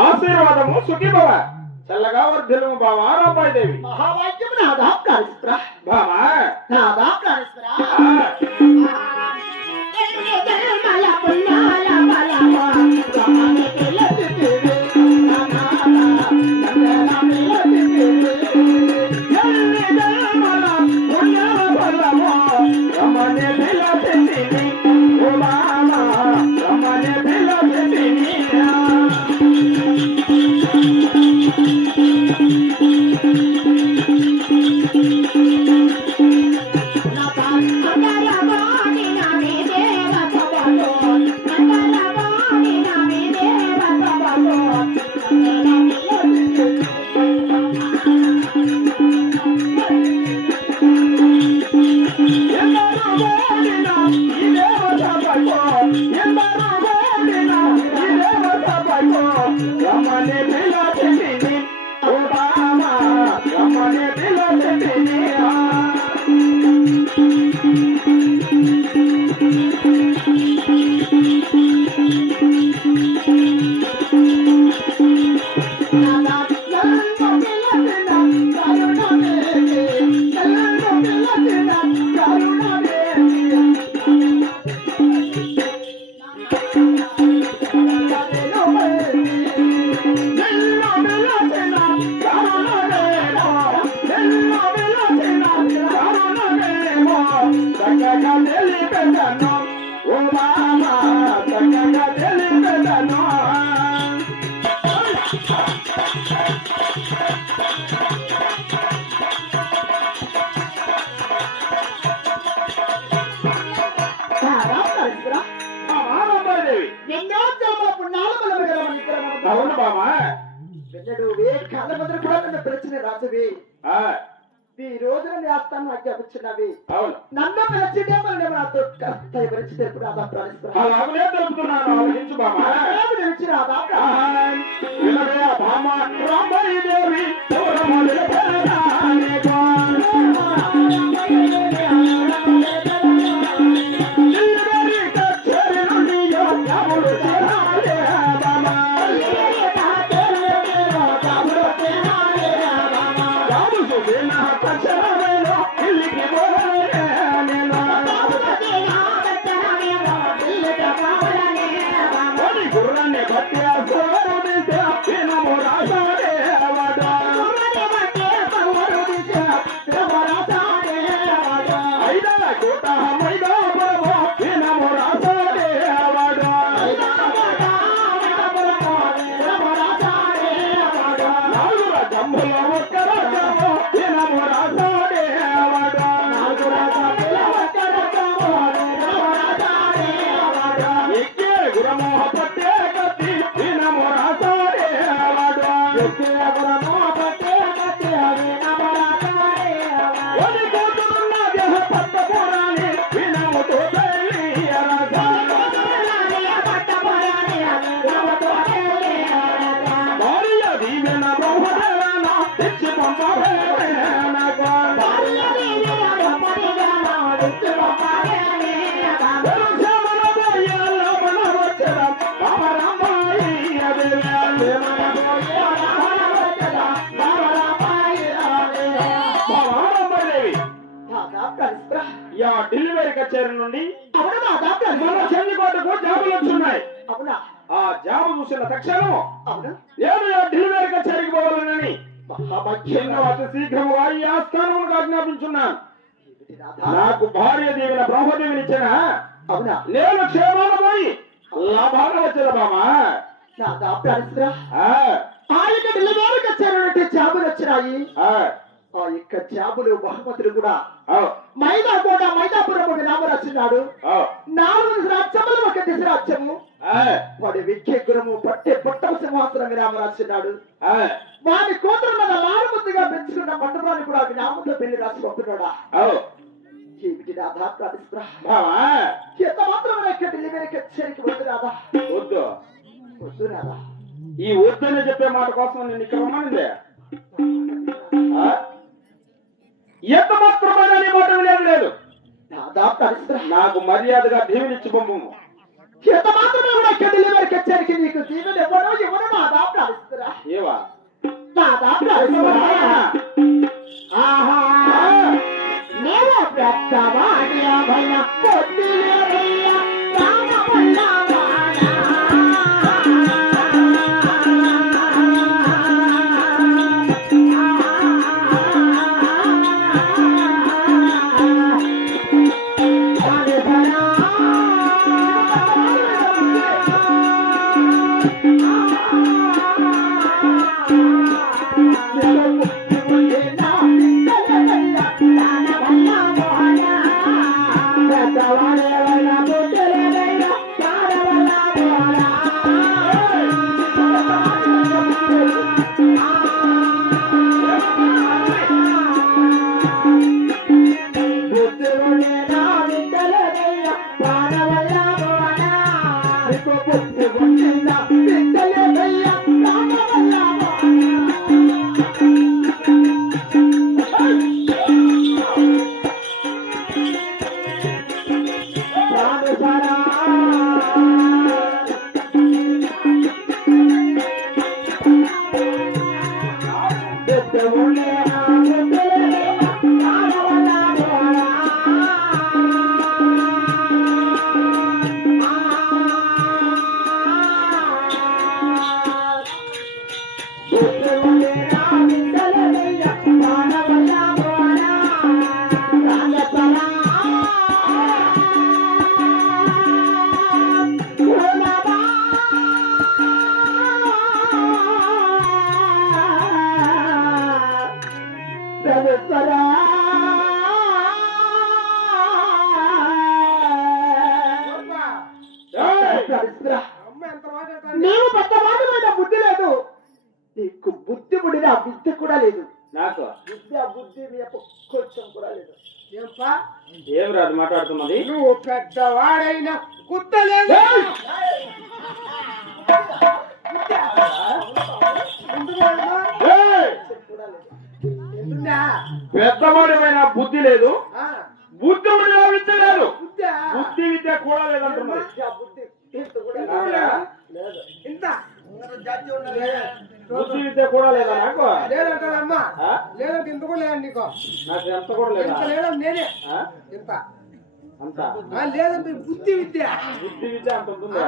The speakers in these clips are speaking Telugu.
ఆశీర్వాదము సుఖీభవ చల్లగా వర్ధలము బావా రాంబాయి దేవి మహావాక్యము నాదా ప్రాణేశ్వర బావా నాదా ప్రాణేశ్వర అవును బావా కాళ్ళ కూడా నన్ను పిలిచిన రాజువి ఈ రోజున నీ ఆస్థానం ఆజ్ఞాపించినవి అవును నన్ను పిలిచితే మరి నాతో పిలిచి తెలుపు రాదా ప్రాణేశ్వర అలాగనే తెలుపుతున్నాను ఆలోచించు బావా పిలిచి రాదా భామ రాంబాయి దేవి డెలివరీ కచేరీ నుండి మన చెల్లికోటకు జాబులు వచ్చున్నాయి అవునా ఆ జాబు చూసిన తక్షణం అవునా నేను ఢిల్లీ కచేరికి పోవాలని మహాభాగ్యం ఎన్నో అతి శీఘ్రముగా ఈ ఆస్థానమును ఆజ్ఞాపించున్నాను. ఏమిటి నాథా? నాకు భార్య దీవెన బ్రహ్మదేవినిచ్చిన అవునా నేను క్షేమాన పోయి లాభాలు వచ్చిన బామా. నాథా ప్రాణేశ్వర ఆ, ఆ యొక్క ఢిల్లీ కచేరి జాబులు వచ్చినాయి. ఆ, ఆ యొక్క జాబులు బహుమతులు కూడా ఆ, మైదాపురం విరామ రాసినాడు. ఆ, 4 రాజ్యములు ఒక దిశ రాజ్యము ఆ, వాడి విఖ్యగురము పట్టే పుట్టమ సింహాసనం విరామ రాసినాడు. ఆ, వాడి కూతురున్న లారుముద్దుగా పెంచుకున్న మండపాన్ని కూడా విరామంలో పెళ్లి రాసి పంపుతున్నాడా. ఆ, ఏమిటి రాధా ప్రాణేశ్వర బామా. ఎంత మాత్రం ఢిల్లీ కచేరికి వద్దు రాధా వద్దు, వద్దు రాధా. ఈ వద్దని చెప్పే మాట కోసం నేను ఇక్కడ రమ్మనిందే. ఆ? ఎంత మాత్రమైన నీ మాట వినేది లేదు. రాధా ప్రాణేశ్వర నాకు మర్యాదగా దీవెనిచ్చి పంపు. ఎంత మాత్రమే కూడా ఢిల్లీ కచేరికి నీకు దీవెన ఎవరో రాధా ప్రాణేశ్వర ఏవా రాధా ప్రాణేశ్వర. ఆహా నేను పెద్దవాడి భయ పొద్దులేవయ్య రామవల్లవాడా. నీవు పెద్దవాడివైన బుద్ధి లేదు, నీకు బుద్ధి పుడిన విద్య కూడా లేదు. నాకు విద్య బుద్ధి కొంచెం కూడా లేదు. ఏం రాదు మాట్లాడుతున్నది. నువ్వు పెద్దవాడైనా గుర్తలేదు. ఏయ్! పెద్దవాడివైన బుద్ధి లేదు, బుద్ధి ఉండినా విద్య లేదు, బుద్ధి విద్య కూడా లేదంటున్నది. బుద్ధి ఇంత కూడా లేదు. ఇంత బుద్ధి విద్య కూడా లేదా నాకు? లేదంటారమ్మా. ఆ? లేదంటే ఇంత కూడా లేదండి నీకు. నాకు ఎంత కూడా లేదా? ఇంత లేదంటే నేనే ఆ? ఇంత. అంత లేదంటే బుద్ధి విద్య. బుద్ధి విద్య అంత ఉంటుందా?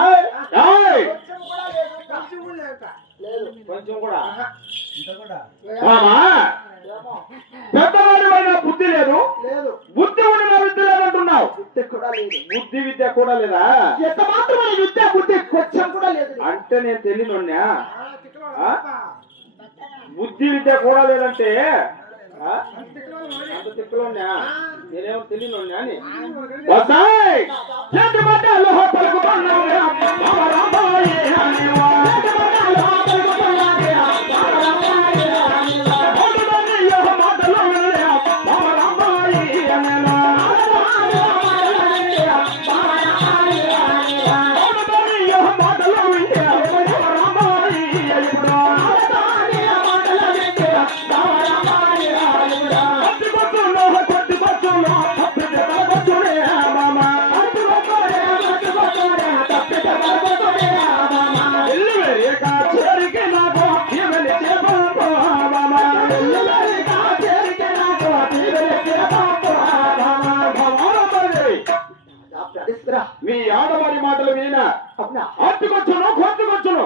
ఏయ్! ఏయ్! కొంచెం కూడా లేదు. కొంచెం కూడా లేదంట. లేదు. కొంచెం కూడా ఇంత కూడా మామా, ఏమో పెద్దవాడివైన బుద్ధి లేదు, లేదు. బుద్ధి ఉండిన విద్య లేదంటున్నావు. విద్య కూడా లేదు. బుద్ధి విద్య కూడా లేదా? ఎంత మాత్రమే విద్య బుద్ధి కొంచెం కూడా లేదు. అంటే నేను తెలియనున్నా. తిక్కలోడు ఆ? తప్ప. బుద్ధి విద్య కూడా లేదంటే ఆ? తిక్కలోడు వాడే. అంత తిక్కులోన్నా నేనేమో తెలియనున్నా అని ఆ, వస్తాయ్. చేతి బట్టలు పలుకుతున్నావు రామారామాయే అనేవా. చేతి బట్టలు పలుకుతున్నావు రామారామాయే అనేవా. ఓటుదాన్ని యెహ మాటలు వినలే రామారామాయే అనేవా. ఓటుదాన్ని యెహ మాటలు వినలే రామారామాయే ఎప్పుడో. కొట్టి బస్సులో కొట్టి బస్సులే మామ. అవునా అట్టుకొచ్చును కొంచుకొచ్చును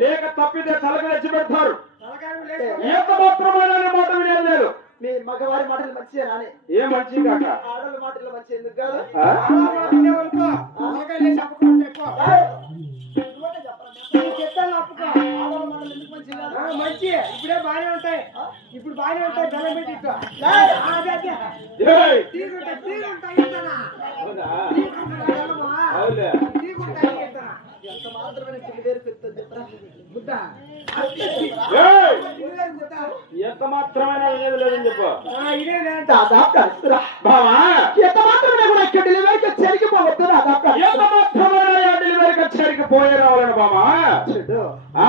లేక తప్పితే తలకి తెచ్చి పెడతారు. తలకాయలు లేచి ఎంత మాత్రమైన మాట వినేది లేదు. మీ మగవారి మాటలు మంచిగా నానే ఏ మంచి కాక ఆడవాళ్ళ మాటలు మంచి ఎందుకు కాదు ఆ? తలకాయలు లేచి అప్పుకోండి ఎక్కువ. నువ్వే చెప్పరా? నేను చెప్తాను అప్పుకో. ఆడవాళ్ళ మాటలు ఎందుకు మంచిగా కాదు? మంచి ఇప్పుడే బాగానే ఉంటాయి. ఇప్పుడు బాగానే ఉంటాయి. బెల్లం పెట్టి ఇట్లా. ఏయ్! అదే అదే. ఏయ్! తీగుంటాయి ఇస్తానా. అవునా? తీగుంటాయి బెల్లమా? అవులే. తీగుంటాయి ఇస్తానా. ఎంత మాత్రమే పిల్లిదేరు పెద్దది చెప్పరా? ముద్ద. ఏయ్! ఇదే ముద్ద. ఎంత మాత్రమైన వినేది లేదని చెప్పు. ఇదే లేదంట. దాదాపు కలుస్తురా బావా ఎంత మాత్రమే కూడా ఇక్కడ డెలివరీకి చెరిగిపోవద్దు దాదాపు ఎంత మాత్రమైన డెలివరీ కచ్చేరికి పోయే రావాలని బావా. చూడు ఆ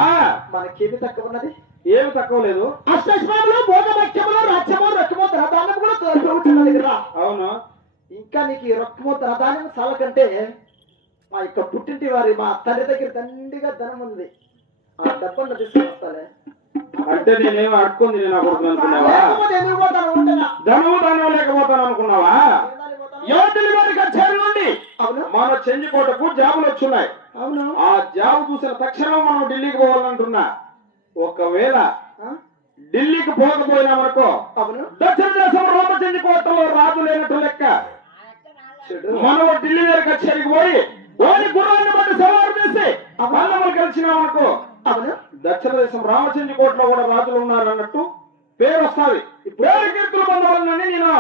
మనకేమి తక్కువ ఉన్నది ఏమి తక్కువ లేదు. అష్టశ్వరంలో భోగభక్ష్యములు రాజ్యము రొక్కము ధనధాన్యం కూడా తోడుకుంటున్నది కదా అవును. ఇంకా నీకు ఈ రొక్కము ధనధాన్యం చాలకంటే మా యొక్క పుట్టింటి వారి మా తండ్రి దగ్గర దండిగా ధనం ఉంది ఆ డబ్బును తీసుకుని వస్తాలే అంటే నేనేమి అడుక్కుంది నేను అనుకున్నావా? లేకపోతే ఎందుకు పోతాను ఉంటున్నా ధనము ధనం లేకపోతాను అనుకున్నావా? ఎవరి డెలివరీ కచ్చేరి నుండి అవును మన చెంజికోటకు జాబులు వచ్చున్నాయి. అవును ఆ జాబ్ చూసిన తక్షణం మనం ఢిల్లీకి పోవాలంటున్నా. ఒకవేళ ఆ? ఢిల్లీకి పోకపోయినామనుకో అవును దక్షిణ దేశం రోమచంద్రకోటలో రాజు లేనట్టు లెక్క. చూడు మనం ఢిల్లీ దగ్గర కచేరికి పోయి ఓని గుర్రాన్ని బట్టి సవారు చేసి అన్నములు కలిసినామనుకో అవును దక్షిణ దేశం రామచంద్రకోటలో కూడా రాజులు ఉన్నారు అన్నట్టు పేరు వస్తుంది. పేరు కీర్తులు పొందవాలని నేను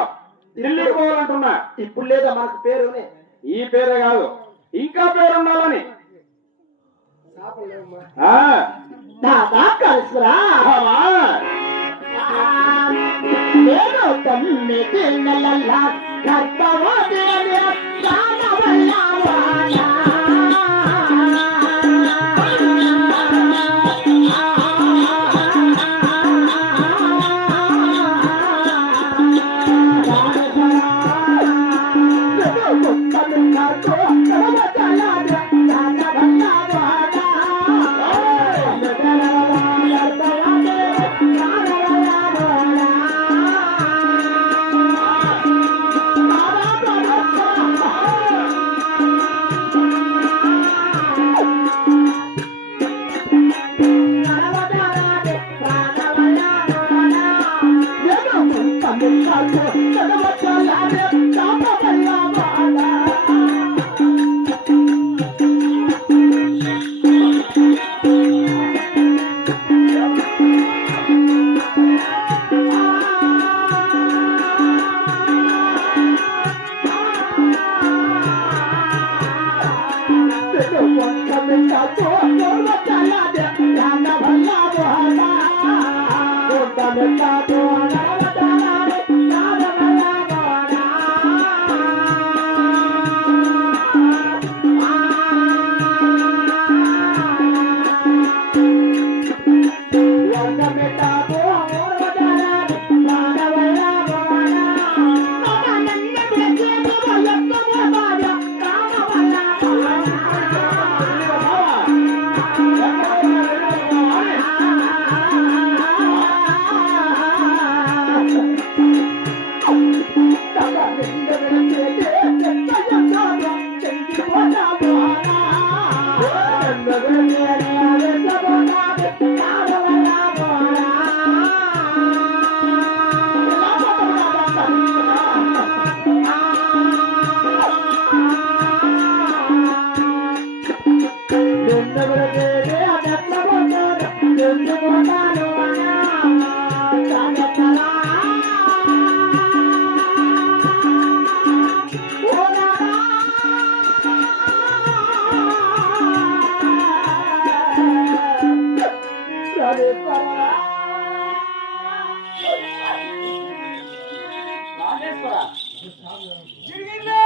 ఢిల్లీకి పోవాలంటున్నా. ఇప్పుడు లేదా మనకు పేరునే ఈ పేరే కాదు ఇంకా పేరు ఉండాలని. చేపలు లేవమ్మా. ఆ దాదా కలుసురా బావా. నేను తమ్మిది నెలల గర్భవతి ప్రాణవల్లవాడా రాజేశ్వర గిరిగిరిలే!